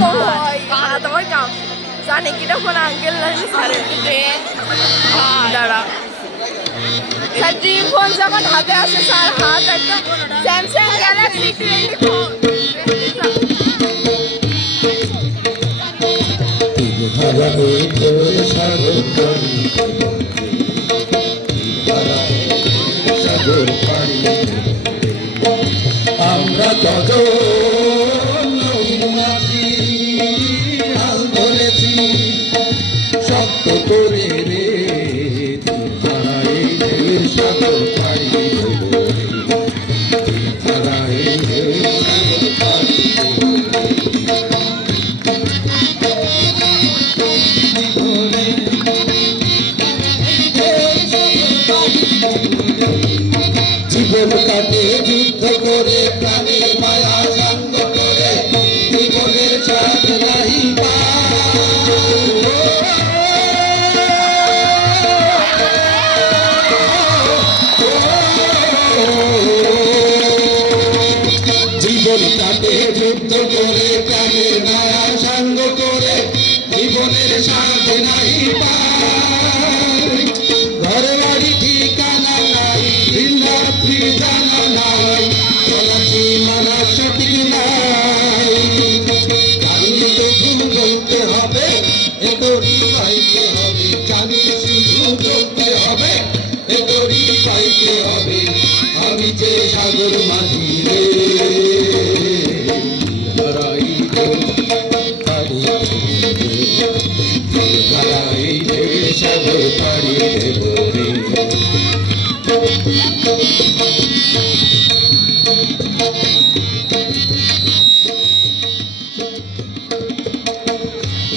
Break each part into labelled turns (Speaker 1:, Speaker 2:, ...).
Speaker 1: তোমার কাম জানে কোন আঙ্কেল লাগলে সারে দাঁড়া স্যার ফোন যখন হাতে আসে স্যার হাত একদম স্যামসাং গ্যালাক্সি টোয়েন্টি ফোর
Speaker 2: জীবন কাটে, যুদ্ধ করে, প্রাণের মায়া সাঙ্গ করে, জীবনের সাথ নাই জীবন কাটে, যুদ্ধ করে, প্রাণের মায়া সাঙ্গ করে, জীবনের সাথ নাই এতরি পাইতে হবে, জানি শুধু চলতে হবে এতরি পাইতে হবে, আমি যে সাগর মাঝি রে সাগর পাড়ি দেব রে।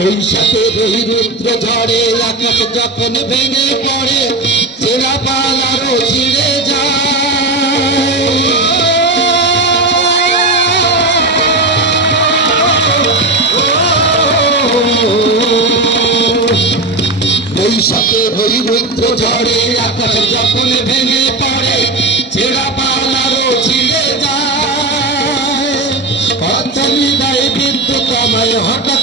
Speaker 2: বৈশাখে রই রুদ্র ঝড়ে আকাশ যখন ভেঙে পড়ে চেরা পাল ছিঁড়ে যায়। বৈশাখে হই রুদ্র ঝড়ে আকাশ যখন ভেঙে পড়ে ছেঁড়া পালারও ছিঁড়ে যায়। অর্থনি দেয় বিদ্যুৎ আমায় হঠাৎ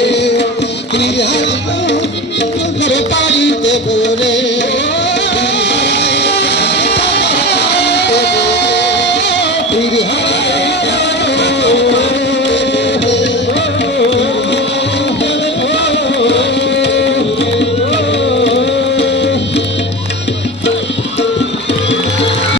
Speaker 2: দিবে